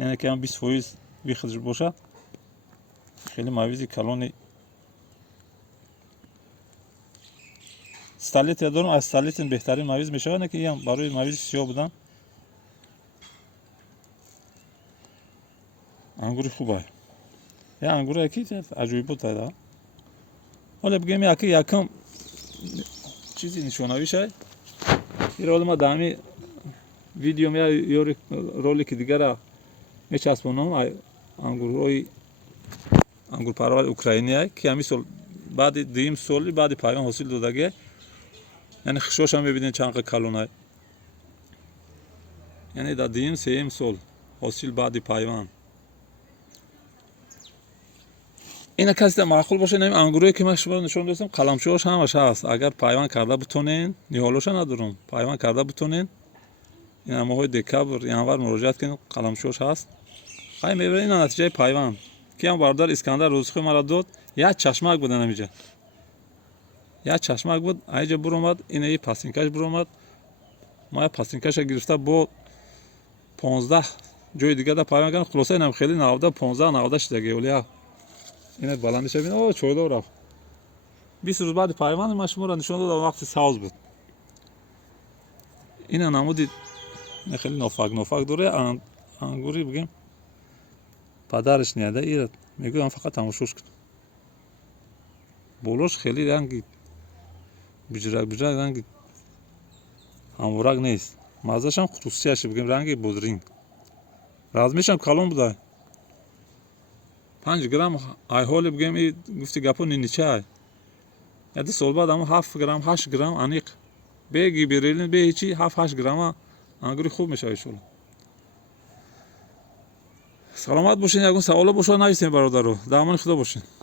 یعنی که هم 20% بیخدش باشه خیلی مویزی کلونی استالیت دارم. از استالیت بهترین مویز میشه نه که هم برای مویز سیاه بودن. انگوری خوبه. یا انگور اکی عجیب بود دادا. حالا بگیم یکم چیزی نشوناوی شه. این ما دامی ویدیو یا یوری رولیک دیگر میچسبونم. انگور پرور اوکراینی که همین سال بعد دیم سالی بعد پایان حاصل دادگه. یعنی خشوش هم میبینید چند کلونه. یعنی در دیم سیم سال حاصل بعد پایان. اینا کسی معقول باشه نمی انگوری که من شما نشون دادم قلمشوش همش هست. اگر پایان کرده بتونین نیالوش ندارم. پایان کرده بتونین این ماه دکبر ینور مراجعت کنید قلمشوش هست. خیلی میبره این نتیجه پایان. که هم باردار اسکندر روزخوی مرا داد یک چشمک بود نمیجه. یک چشمک بود اینجا بر اومد اینه پاسینکاش بر اومد. ما پاسینکاش گرفته با 15 جای دیگه در پایان کردن. خلاصه اینم خیلی 90 15 90 شده ولی اینه بلندش ببین. اوه چویلو رفت. 20 روز بعد پایان ما شما را نشون دادم وقتی ساز بود. اینا نمودید خیلی نافق داره. انگوری بگیم پدرش نیاده ایراد میگم فقط تماشاش کن. بولوش خیلی رنگی بجرگ رنگی همورق نیست. مزهش هم خصوصیش بگیم رنگی بودرینگ. رزمیش هم کلون بوده. 5 گرم ایهول بگیم این گفتی گپو نیچه. یادی سال بعد هم 7 گرم 8 گرم انیق بگی بریلین به هیچی 7-8 گرم انگوری خوب میشه ایشون. سلامت باشین. یکون سوالا باشه نایستین برادر رو. در امان خدا باشین.